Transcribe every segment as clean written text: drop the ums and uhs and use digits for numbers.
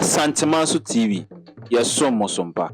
Asantemaso TV, Yesom Mosompa.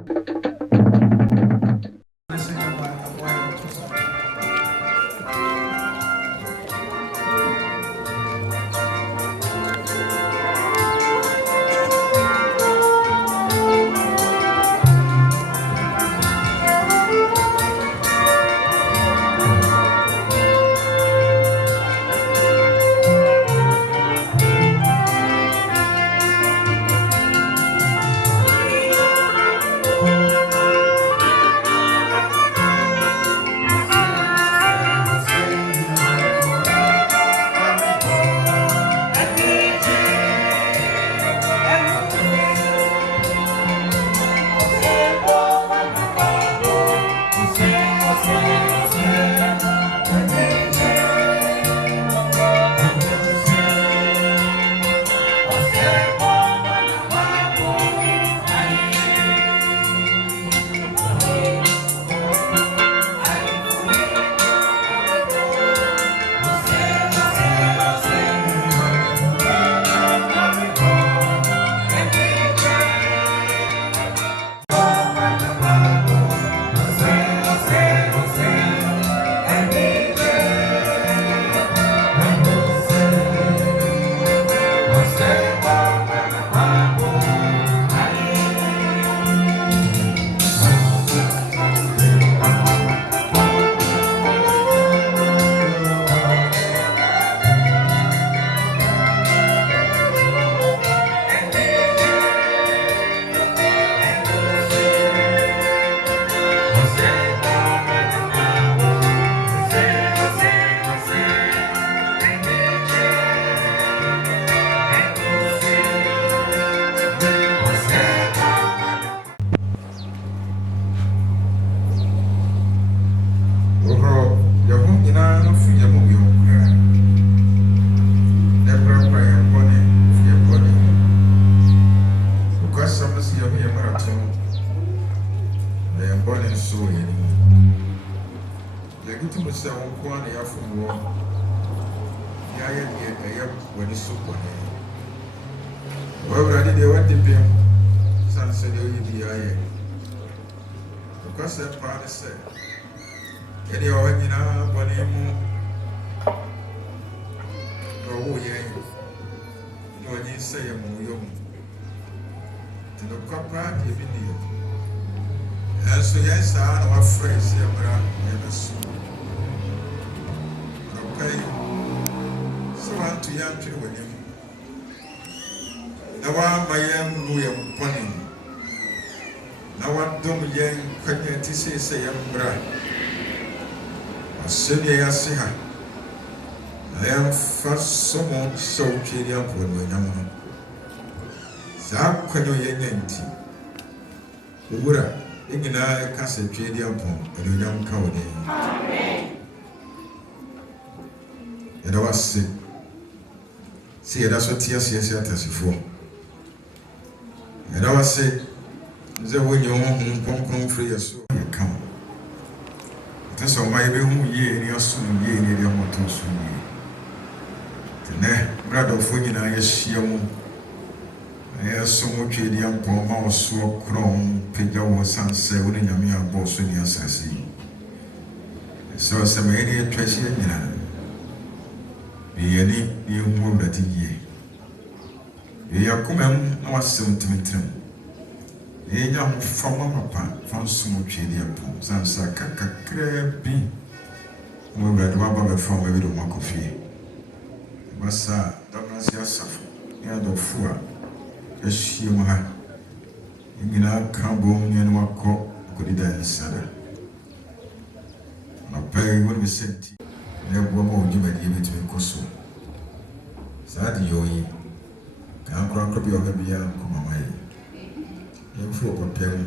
Essumegya siha. I am first someone so cheery up when we know. Zap can you yanti? Ura, Igna Castle cheery upon a young coward. And I was sick. See, that's what tears yes at us before. And I was sick. The way you won't free your soul, you come. That's why I who ye in your soon ye in your motor soon ye. The ne, brother of winning I assume. I have so much in young poor mouse so crown, Pidja was sunset when your mere boss in your sassy. So some any treasure in her. Be any new move that ye. Ye are come was sentimental. A young from papa from some chili upon Sansa Cacacrepi. We read Baba from a little more coffee. Massa, Douglas Yasaf, Baffour, Essumegya, Igna Carbon and Wako, could die Sada. My pay will be sent. Never more give it to me, Cosso. Sad Yoi, can't crack up your heavy young come away. You for prepare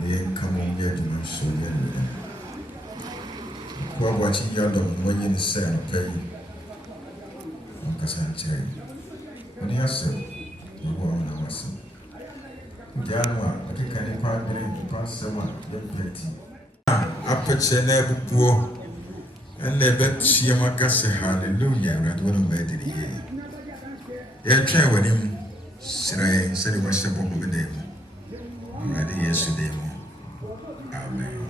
the income on your dinner so young. Quite watching your dog when you say pay. Uncle Cherry. When you say, you go on our son. Janua, I think I can't drink past someone, young petty. I put your neighbor poor and they bet she Gyaasehene, hallelujah, right when I'm better here. Yeah, try with him. Say, said it was simple with them. Already yesterday. Amen.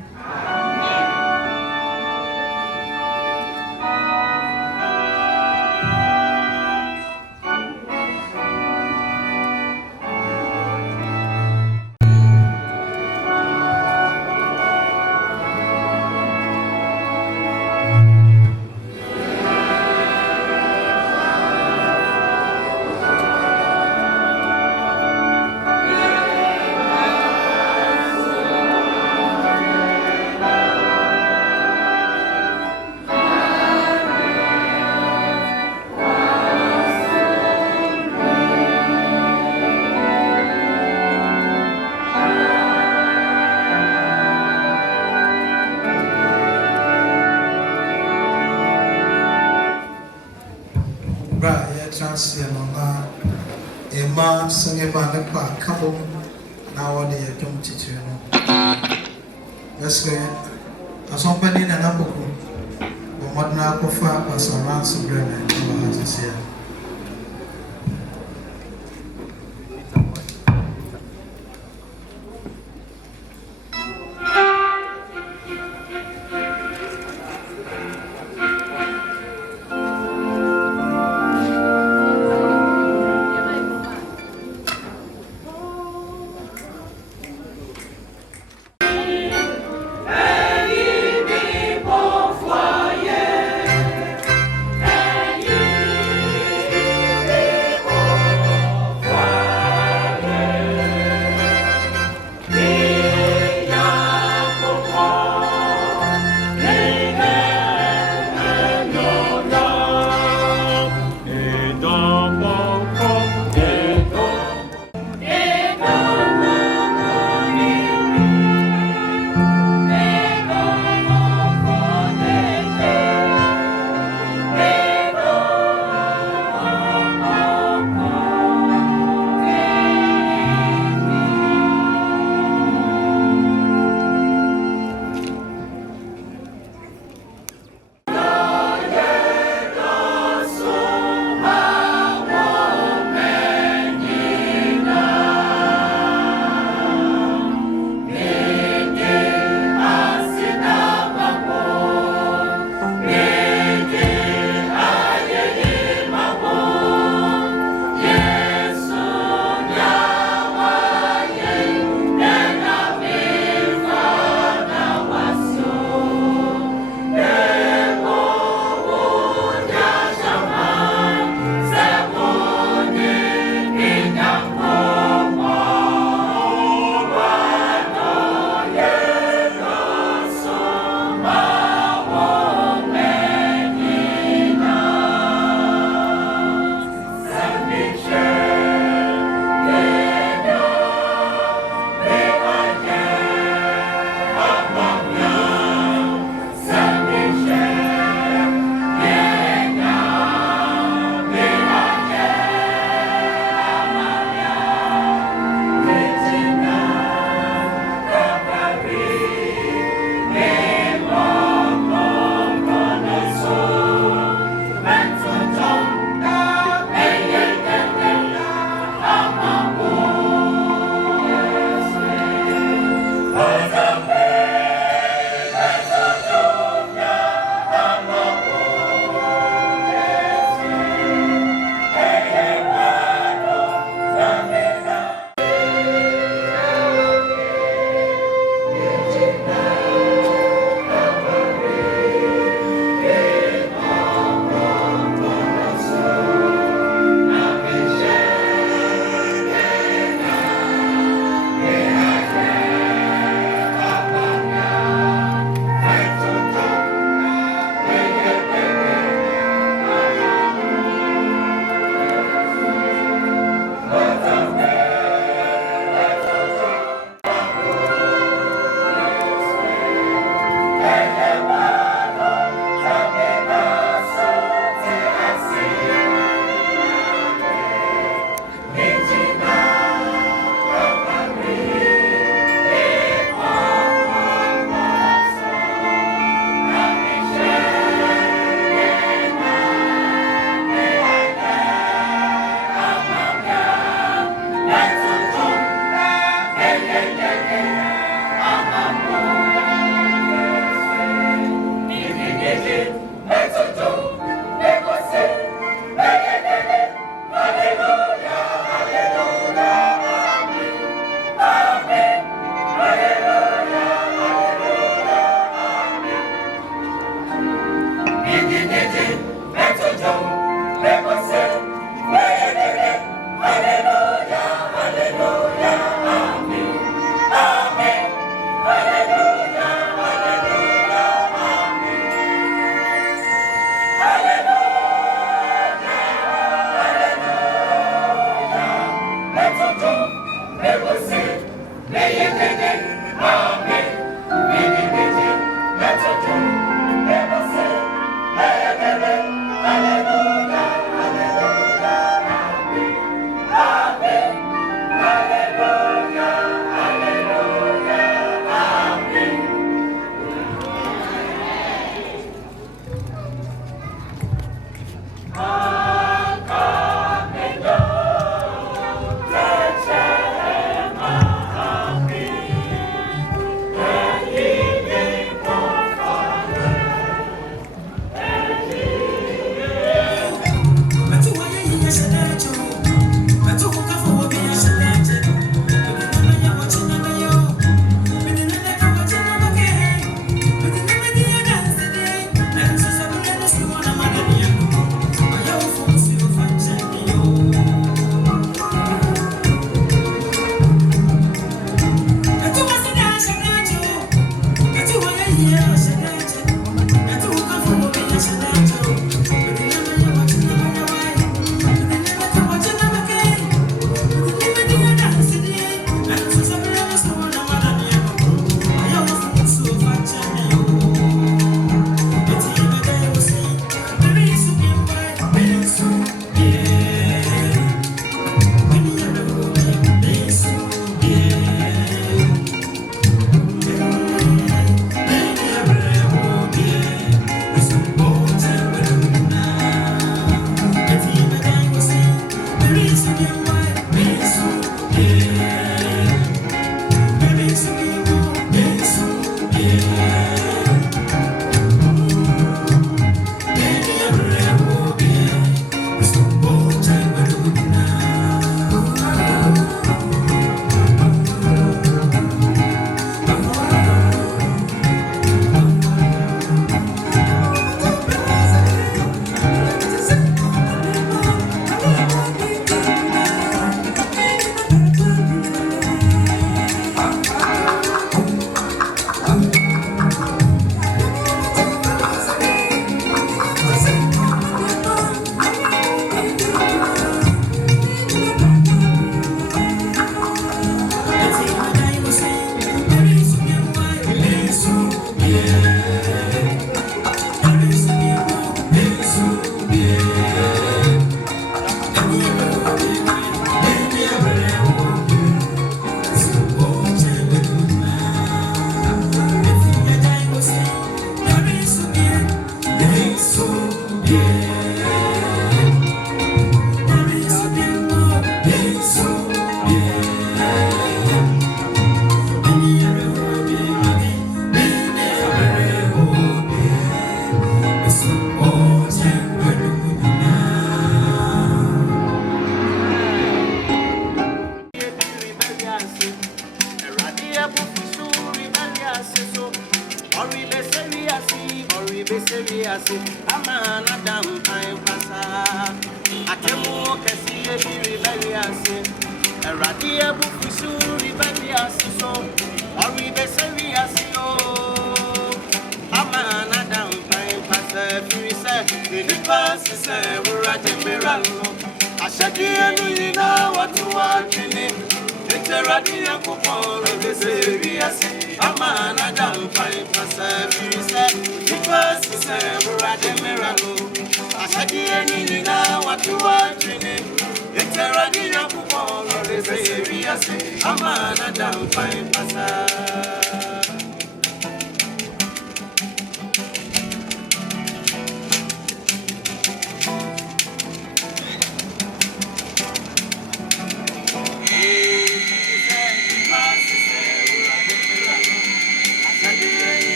Emma singing by the park, couple now on the young teacher. That's where a somebody in an apple, but what now prefer as a ransom bread and has to say.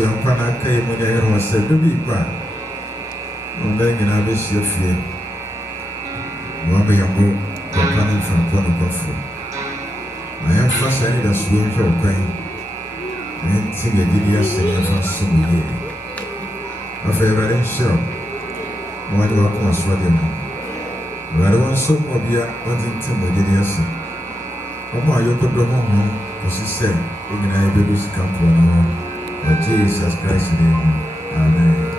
young Pana came when I was said to be back. On being I wish you fear. One young book, planning from Baffour. I am first I need a swim for pain. And sing a Gyaasehene for some year. A favorite show. One walk on Swaddling. But I want some of you wanting to be Gyaasehene. Ọmọ ayọ́kọ́ dọ́mọ́ hàn kò sí sẹ́ ẹ̀yìn náà ẹgbẹ́ ló sì kàn pọ̀ náà ọ̀ Jesus Christ ní ẹ̀mí. Amen.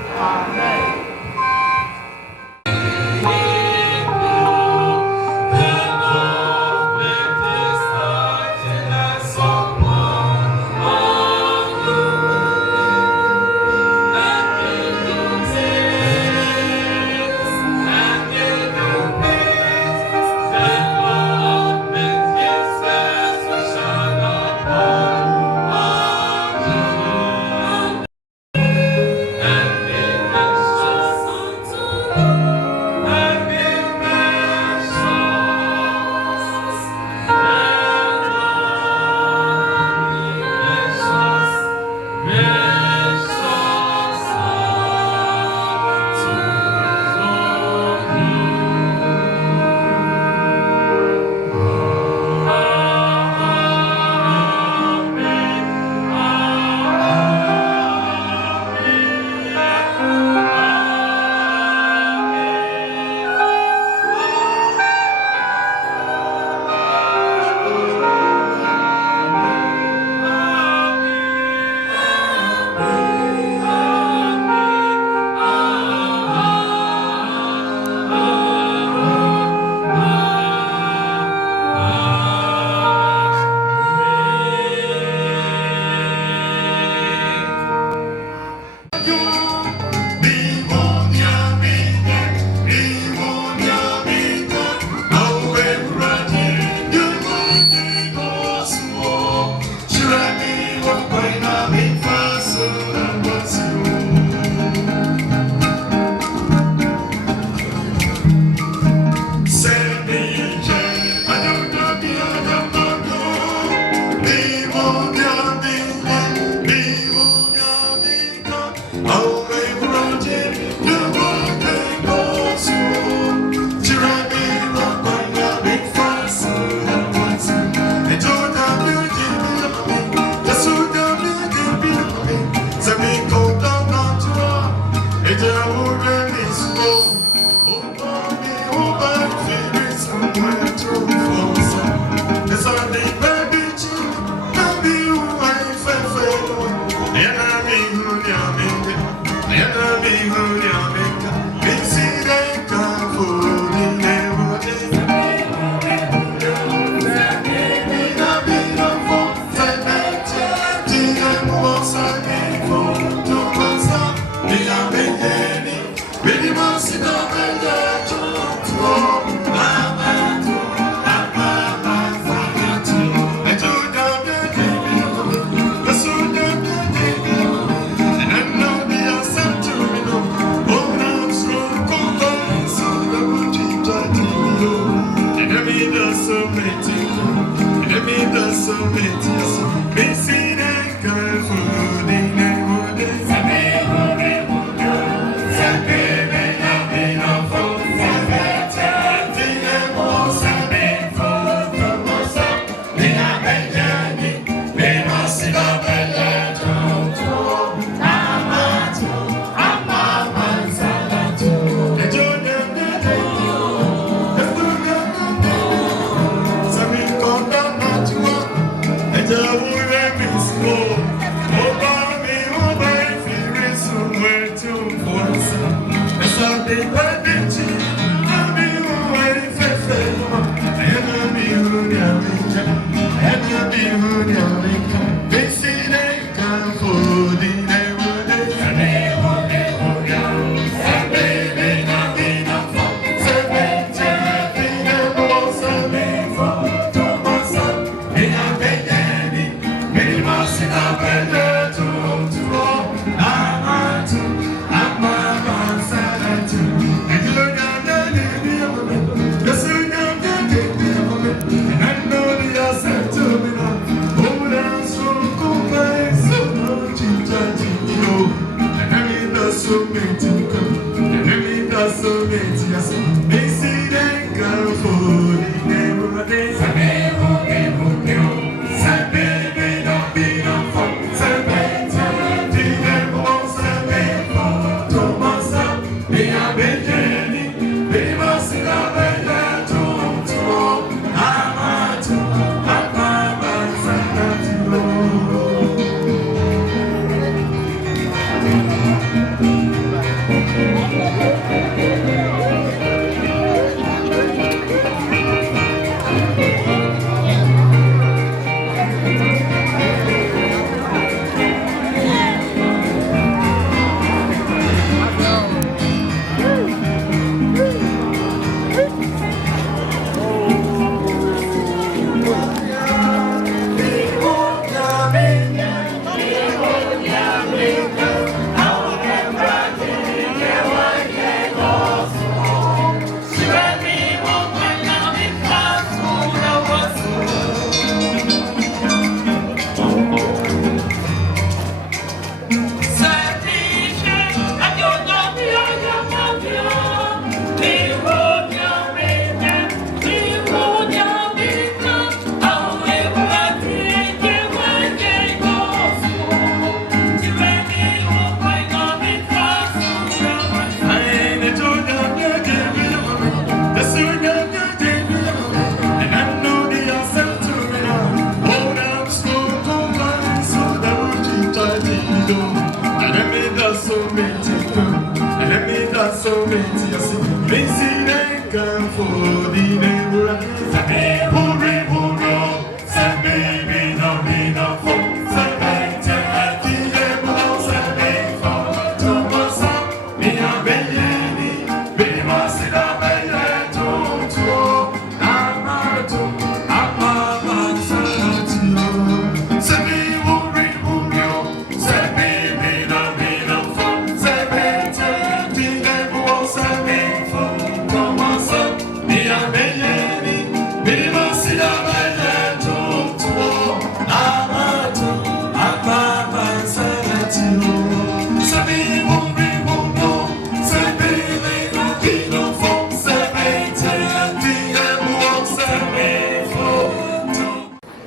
Thank you.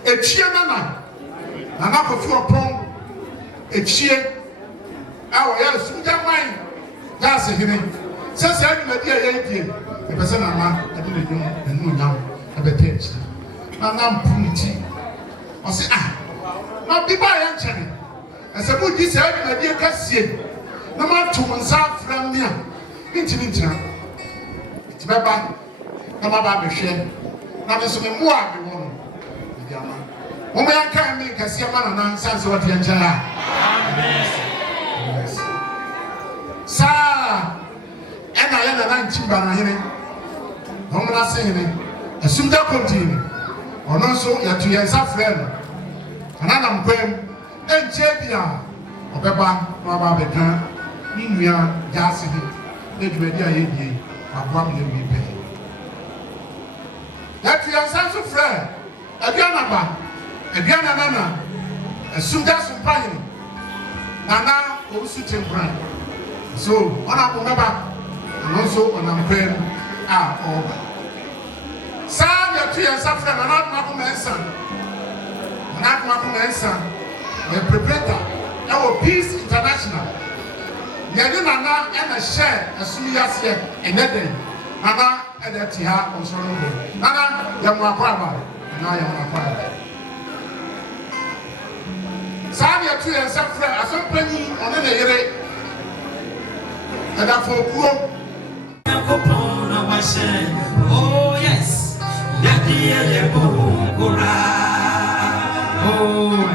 Etwie nana Baffour Oppong Etwie awo ya Essumegya man Gyaasehene sese adwumadi a yɛdie epese na ma ade ne dwom enu nyam abete echi na mpumti ɔse na biba yɛ nkyɛne ɛsɛ mu di sɛ adwumadi kasie na ma to nsa afram ne a ntimi ntina tibɛba na ma ba behwɛ na me so me mu a me wɔ no Mama yanka mi kasi amana na sanse wati yanjaya. Amen. Sa ena yana na nchimba na hene. Homna se hene. Essumegya continue. Ono so yatu yensa frɛ anana mpem enche bia obeba na ba beka ni nua Gyaasehene na dwadi a yedie aboa me wi pe. Yatu yensa so frɛ aduana ba Ediana nana Essumegya sumpani nana osu tempran so ona kumeba no so ona mpem a oba sa ya tu ya safra nana kuma mensa we preparator our Peace International ya ni nana na share Essumegya se eneden nana edeti ha onsoro no nana ya mu akwaba na ya mu akwaba Sani ya tu ya safra asompani one na yere ada for kuo oh yes yadi ye bokura oh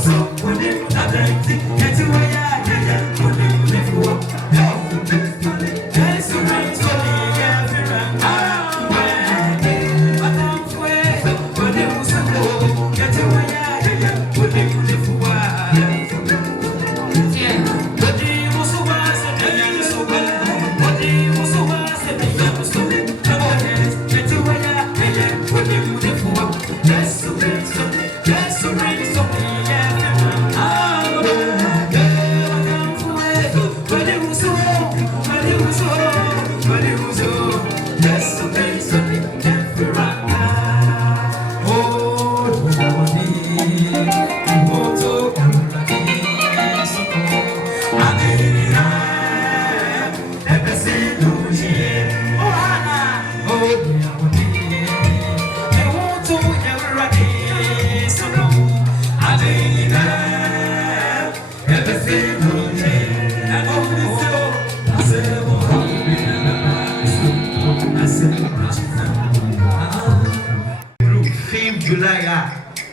So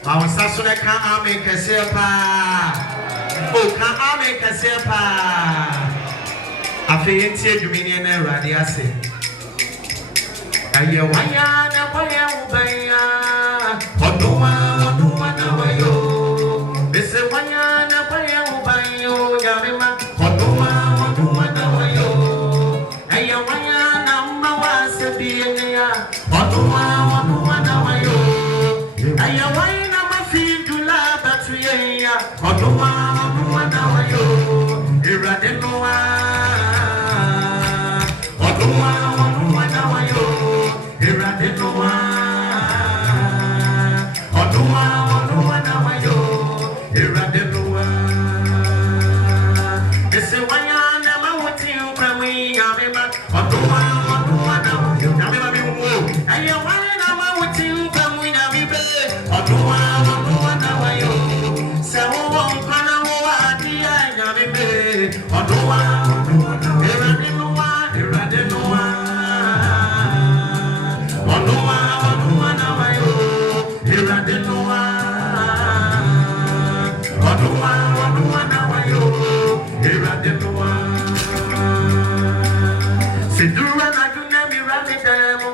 Our Sasuna can't make a sepa. Oh, can't make a sepa. I feel it's a dominion and radiasi. Ayawayana, Wayabaya, Odua, Nawayo. This is Wayana, Wayabayo, Yamima, Odua, Nawayo. Ayawayana, Mawasabiya, Odua, Nawayo. Ayawayana, Mafidula, Batuya, Odua, Nawayo. Iradenoa, Odua, Nawayo. Iradenoa, Odua, Nawayo. Iradenoa. This is why I'm not you, Grammy. Yamima, Odua, Nawayo. Yamima, Ayawayana, Mawati, Grammy, Yamibe, Odua, Nawayo. Sawo, Panawa, Yamibe, Odua, Iradenoa, Iradenoa. Odua, Nawayo. Iradenoa. Odua, Nawayo. Iradenoa. Sidura na dunami ramidemo.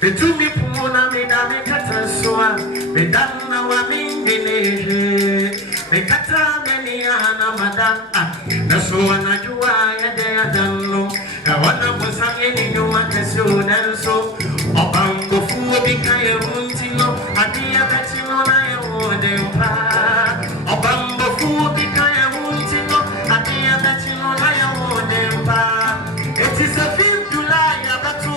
Betumi pumona midame kataswa. Bedana wa mingineje. Bekata meniana madana. Naswa na jua yade adano. Kawana musange ni nyuma kesyo nelso. Obango fuo bikaye muntino. Adia betino na yode mpa. Obango fuo bikaye muntino. Adia betino na yode mpa. It is a 5th July abatu.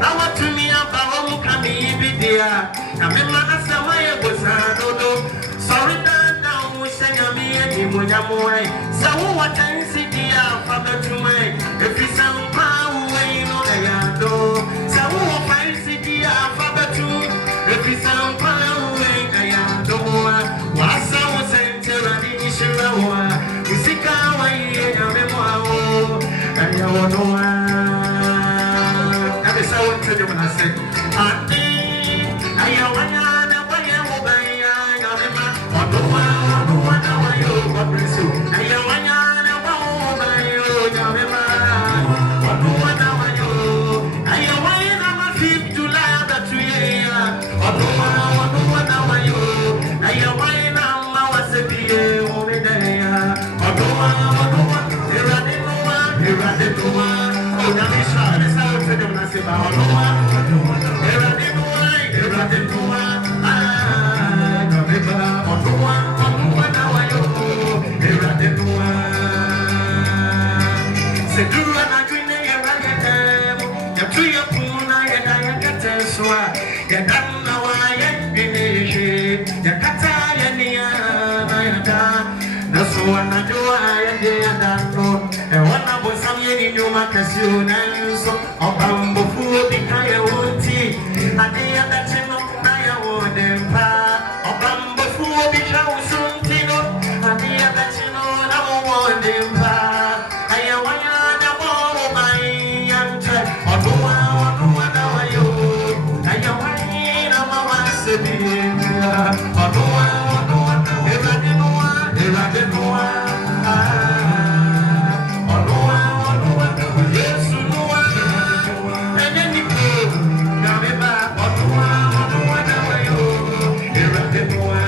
Na watumi abawo kami bidia. Na mema asamaye bozanodo. Sorry dada umusenya miye munyamwe. Sawu watansi dia fabetume. If you sound power, you know they are do. Sawu watansi dia fabetu. If you sound power, they are do. Wasa wasentera di shirawa. Usika wa ye nyamemwa o. Ayawonoa. Every sound to them when I say, Ati, Ayawana, Wayabaya, Yamema, Odua, Nawayo, God bless you. Ayawana, Wabayo, Yamema, Odua, Nawayo. Ayawana, my 5th July, Etwie, Odua, Nawayo. Ayawana, Mawasabie, Omedea, Odua, Iradenoa. Oh, now this sound to them when I say, Odua, Iradenoa. Odua, Nawayo, Iradenoa. Sedura na twine yaragademo. Yatuya puna yadayakateswa. Yadanna wa yangineje. Yakata yaniya na yada. Naswa na jua yade yadano. Ewana bosam yeni nyuma kasyo na yuso. Obambo fuo bikaye unti. Adia datino na yawode mpa. Obambo fuo bisha usuntino. Adia datino na wawode mpa. Ayawayana wabo bayante. Odua, Nawayo. Ayawayana mawasebia. Odua, Iradenoa. Iradenoa. Odua, Yesu Noa. Eneni ko. Yameba. Odua, Nawayo. Iradenoa.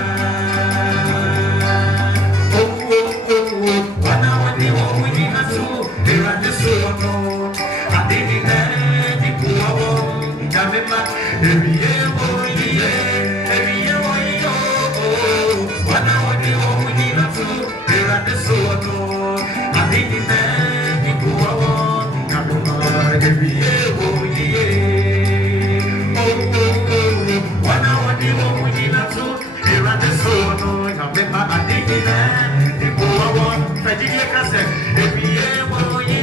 Wanawani wawini nasu. Iradesono. Adini nedi kuwawo. Yameba. Ebiye woye. Ebiye woyo. Wanawani wawini nasu. Iradesono. Adini nedi kuwawo. Yameba. Ebiye woye. Wanawani wawini nasu. Iradesono. Yameba. Adini nedi kuwawo. Fajiri kase. Ebiye woye.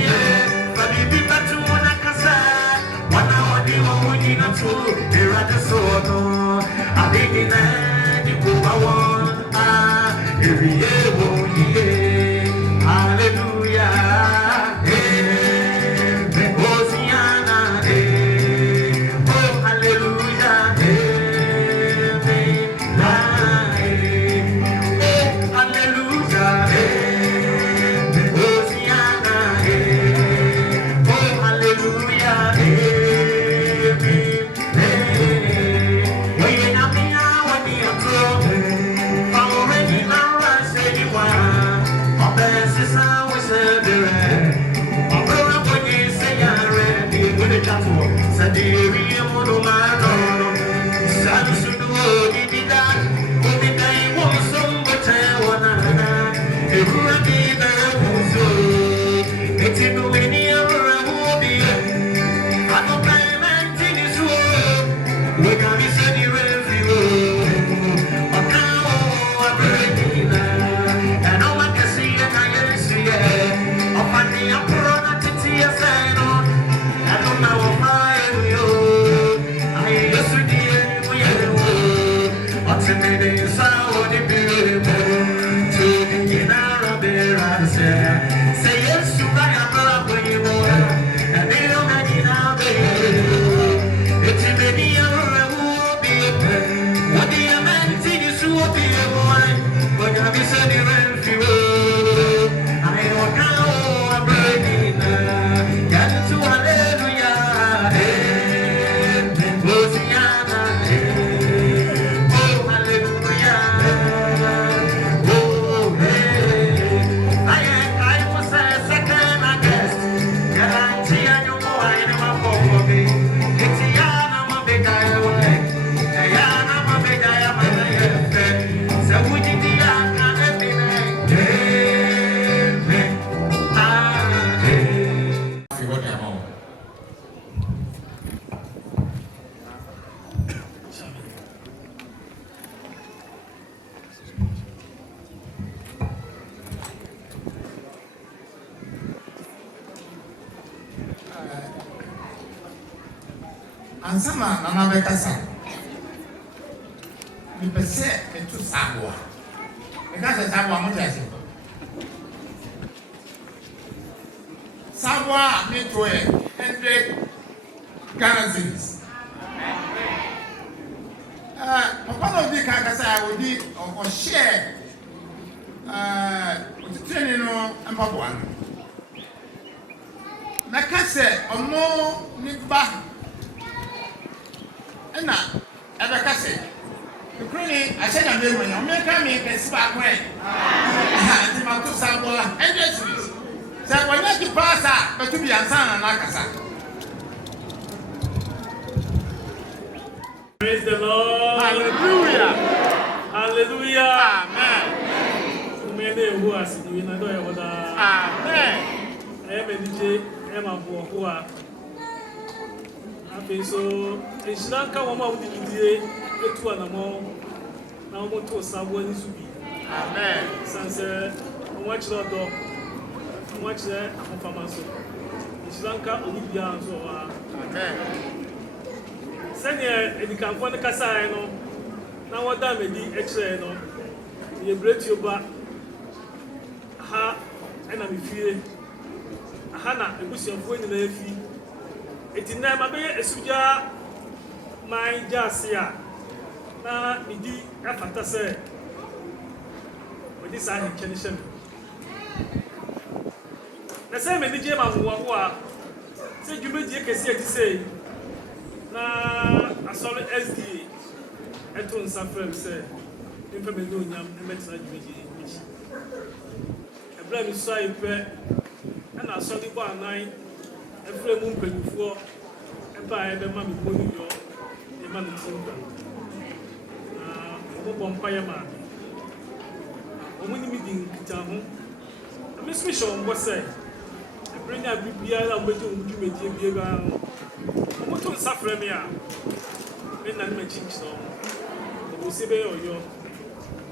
Fabibi batu na kase. Wanawani wawini nasu. Iradesono. Adini nedi kuwawo. Ebiye woye. Hallelujah. Hosiana. Oh, hallelujah. Ansama nana bekasa. Mi pese etu sabwa. Bekasa sabwa mo tese. Sabwa mi toye 100 Ghana cedis. Papa no bi kan kasa odi o share o training no empabwa. Na kase omo ni ba na ebe kase ukuni achenya mewo nya me ka me kesi ba kwen ti ma to sabo endlessly sa wanya ki pasa betu bi ansa na kasa. Praise the Lord. Hallelujah. Hallelujah. Amen. Umene hu asidi na do ye woda. Amen. Ebe DJ ema bo hu a. So, Shanka Wama would be a animal. Now, what to someone is to be. Amen. Sansa, watch the dog. Watch the Famaso. Shanka Olivia, so Amen. Send you, and you can find the Casino. Now, what damn it, extra, no. You break your back. Ha, and I'm feeling. Hannah, it was your point in the fee. Eti na ma be Essumegya my Gyaasehene na midi afata se odi sa he chenishem na se me DJ ma wo a se dwumeji kesi ati se na asole SDA eto nsa frem se mfa me no nyam emetra dwumeji echi ebra mi so ayipe na asole bo anan efre mu mpanyufuo eba ebe ma me bonu yo e ma no tinda na mo bompa ya ma o mu ni mi din kita ho me smisho mbo se ebre nya bibia la mbeje o mu dwumedie bie ba o mo to nsafre me a me na me chinchi no o se be oyo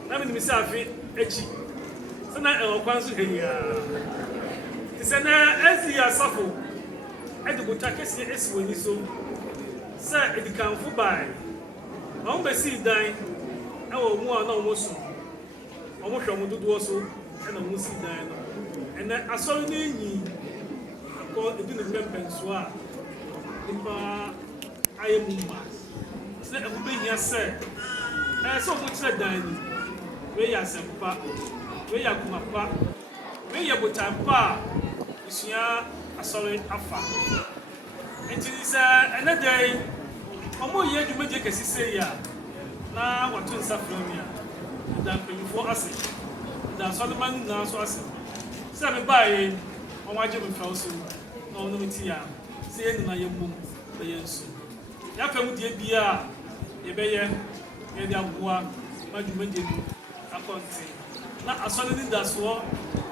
na me ni mi se afi echi sana e okwan so henia ti se na SDA safo Edubuta kesi esi wani so se edikanfo bai na o besi dan e wo mu a na o mo so o mo hwe mo dodo so e na mo si dan no ene asori na enyi akọ edu ne pempenso a nipa ayemu ma se e be hia se so mo kire dan ni we ya sempa we ya kumapa we ya botampa isua asori afa enti se ene dey omo ye dwumeje kesi se ya na watu nsafromia dan penyufo ase dan Solomon na so ase se me bae omo aje me fa so na ono meti ya se eni na ye mum Yes. Yapem die bia yebeye ye dia boa madwumade mu akonte na asɔne ni daso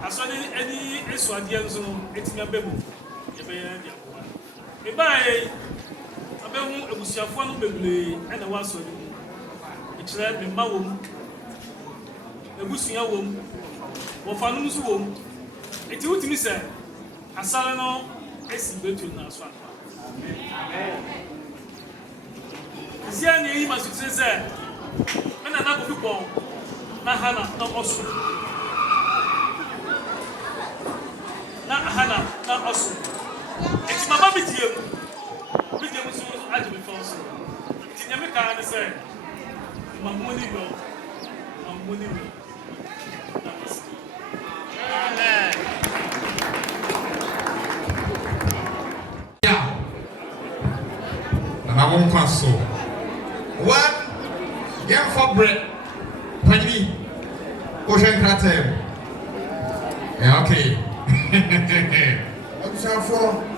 asɔne ani esuade nso no etimia bemu yebeye dia boa ebae abehu ebusuafo no bebre na wasɔne mu ekyerɛ me ma wom ebusua wom wofanum so wom eti wutimi sɛ asare no esi betu na so akwa Zia ni yi masu tseze. Mena na ko fipo. Na hana na osu. Na hana na osu. Eti mama bidiem. Bidiem so aje me fonso. Eti nyame ka ne se. Mamoni go. Mamoni go. Amen. Yeah. Na won kwaso. What? Game for bread. Pani. Ocean crater. Yeah, okay. I'm sorry for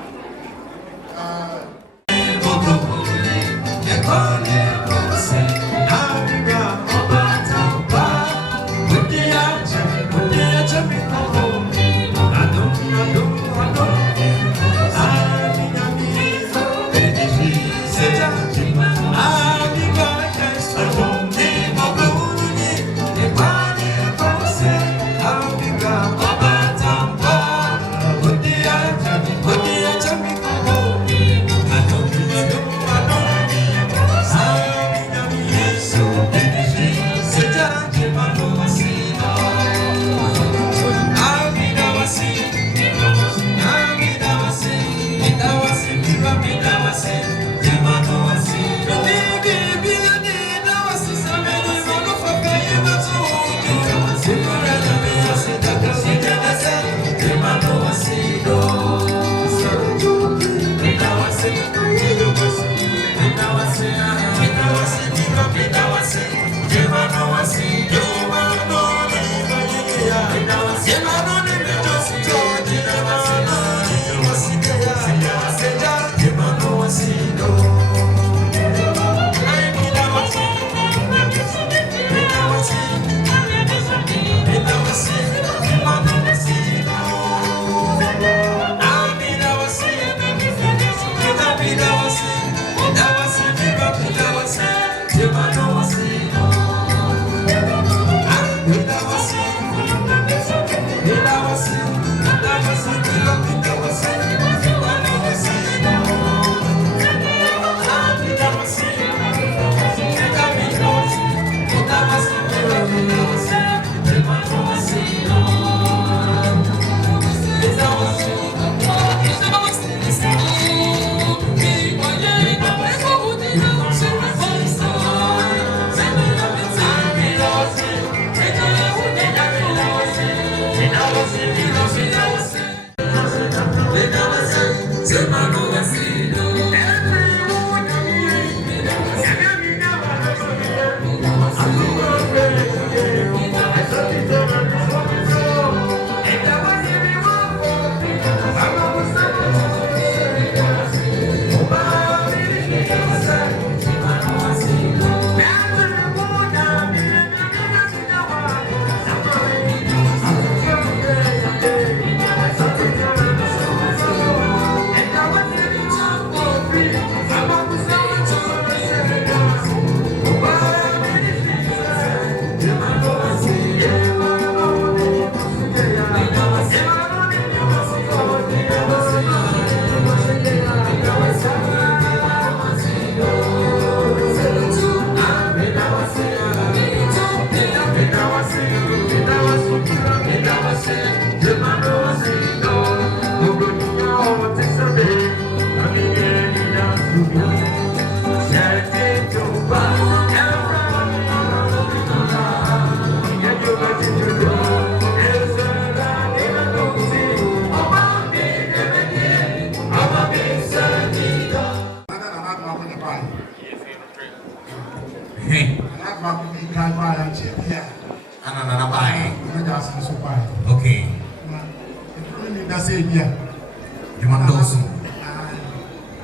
You want those?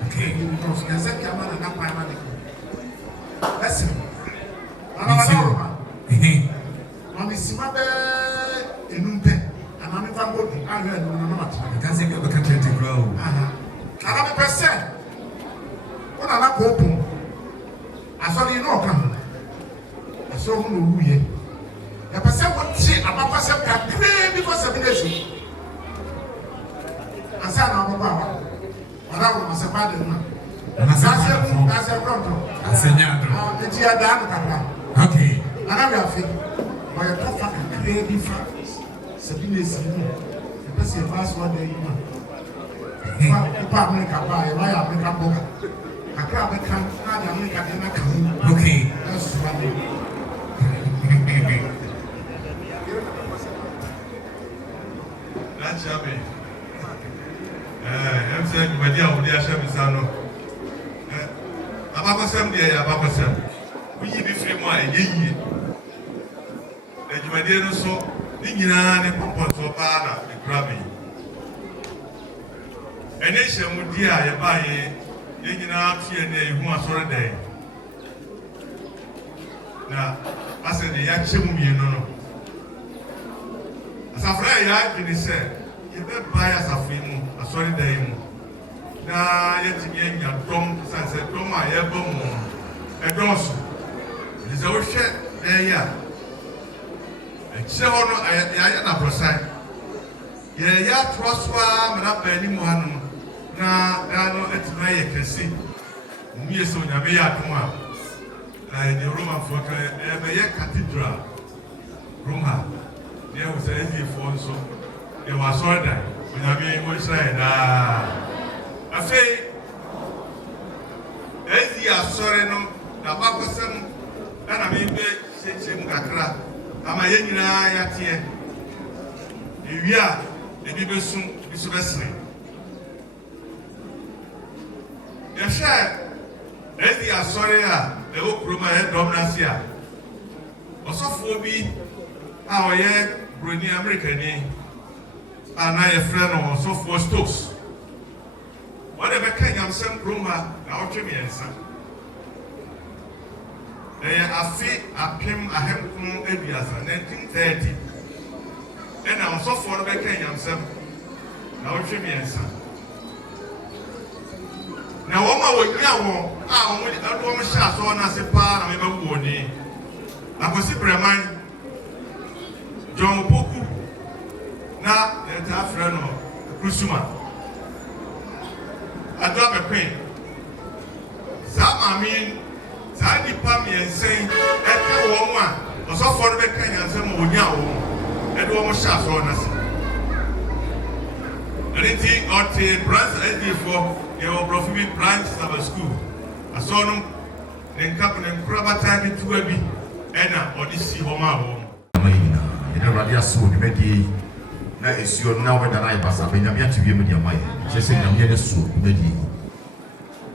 Okay. Because there's a camera and a primary. Listen. I'm a simabe enumpe. And I'm a family. I heard no. It doesn't give a country to grow. I'm a person. When I'm not open, I saw you know come. I saw who you. The person would say about myself can pray before 7 days. I said, I'm about. But I was a bad man. That's a problem. I said, yeah, it's your dad. okay. And I'm your feet. But you're not fucking pray before 7 days. The person last 1 day, you know. Okay. That's me. I'm saying, my dear, we are sharing Sano. About some day, about some. We be free more a year. And you, my dear, so, Nina, and so bad, the Grammy. And then she would dear, you buy it, out here, who are sorry day. Now, I said, the action, you know. As a friend, I can say, you better buy us a film, a sorry day. Now, yet again, your drum, sunset, drum, I ever more. A dorsal. It is our share, there, yeah. And so, I am not precise. Yeah, trust one, not anymore. Now, Etwie can see. Me so na me atoma. The Roman folk the cathedral. Roma. There was a for so. There was order. When I mean what say I say SDA sorry no na bakosem na me be chechim kakra. Ama yenyina ya tie. Ewia ebi besum bisu besre. Yasha SDA sorry the Oppong head Domnasia. Also for me, our year Bruni American, and I a friend or so for Stokes. Whatever kind of some Bruma, our Chimians. They are fit at Pim a Hempton Edias 1930. And I also for the Kenyan some our Chimians. Now, woman will know, I don't want to shut on as a part of my body. I was super mind John Poku. Now, that's our friend of Kusuma. I drop a pen. Some I mean, Sandy Pammy and saying, after woman, or so for the Kenyan, some would know, and woman shut on us. Anything or take branch SD for. They were profit branches of a school. I saw them, then couple and crab time to a bit, and or this see home. In a radio soon, maybe now is your now when I pass up in a to be media my just in a year soon, maybe.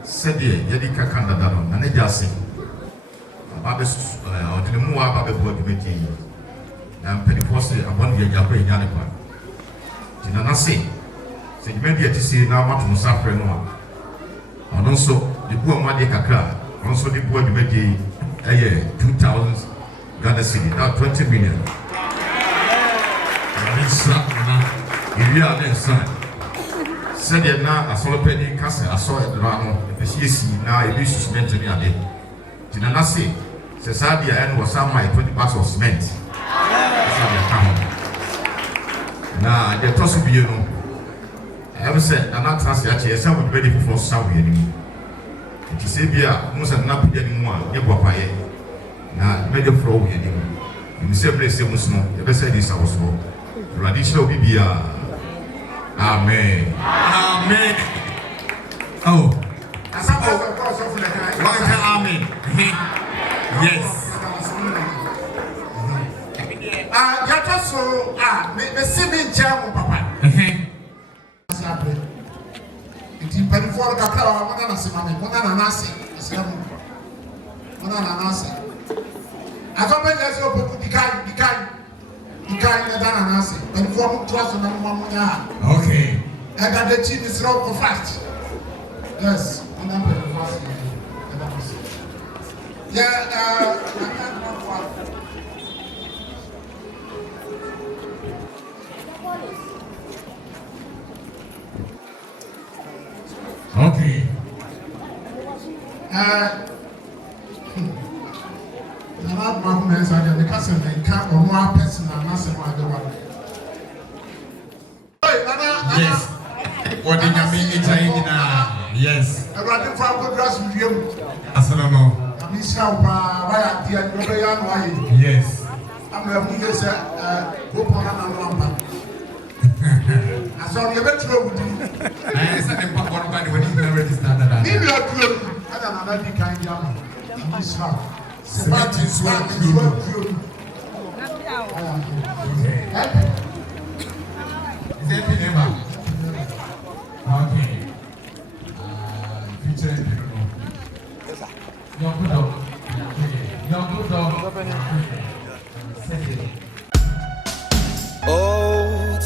Said ye, Yadika Canada, and a Gyaasehene. Babes or the more about the board meeting. And Penny Foster, and 1 year Japan Yanipan. Did not say. So you may be to see now what to suffer no. And also the poor money kakra, also the poor you a year 2,000 Ghana city, now 20 million. If you are then son, said now a solo penny castle, I saw it around the PCC now a use cement in a day. Did not say, Cesadia and was some my 20 bags of cement. Now the toss will be you know. I ever said, I'm not trusting actually, some would be ready for South anymore. It is a beer, most are not getting one, you go by now, made a flow anymore. In the same place, you must know, the best is our soul. Traditional Bibia. Amen. Amen. Oh, As I'm of the guy. amen. Yes. You're so, the same jam, Papa. It's in Penny for the Kakao, one and a Simon, one and a Nasi, one and a Nasi. I don't think there's no book, the guy, and a Nasi, and form trust and one. Okay. And that the team is wrong for fast. Yes, and I'm going to pass it. Yeah, Okay. Not one man's idea, the cousin and cat or more person and not some other one. Yes. What did you mean? Yes. I got the proper dress with you. Astronomo. I'm Miss Help, why I did no young. Yes. I'm a who is a book on an lumber. I saw you better with you. I said, I'm not going to when you register that. Maybe you're good. I don't know that you can't young. Miss Help. Sebastian Swag Club. Is that the name? Okay. Featuring Young Dog. Young Dog.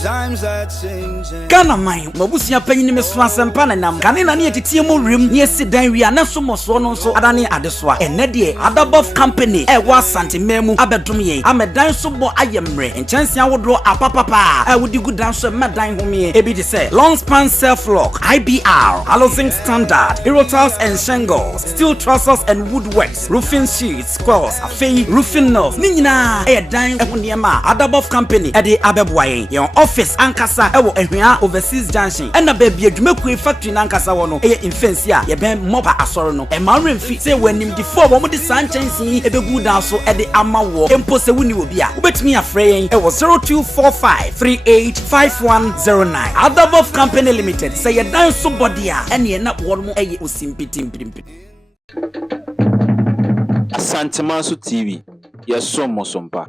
Times are changing. Ghana man, mabusia panyin me so asempa na nam. Kane na ne yetitie mo rem, ne sidan wi anaso moso no nso adane adesoa. Enne de Adabov company wa santimemu abedom yen. Amedan so bo ayemre. Enchansia wodro apapapa. Wodi gudan so medan homie. Ebi de say long span self lock, IBR, housing standard, hero tiles and shingles, steel trusses and woodworks, roofing sheets, squares, afei roofing nails. Ni nyina dan ehuniema Adabov company e de abeboayen. Yon office ankasa ewo ehwea overseas junction ena baby adwumakue factory nankasa wo no eye infensi a ye ben moba asoro no e ma remfi say wanim di fo wo mo de sanchensi ebegu dan so e de ama wo empo se wuni obi a ubetimi afre yen ewo 0245385109 Adabov company limited say ye dan so body a ene na wo mo eye osimpitimpirimpi Asantemaso TV. Yes, so Mosompa.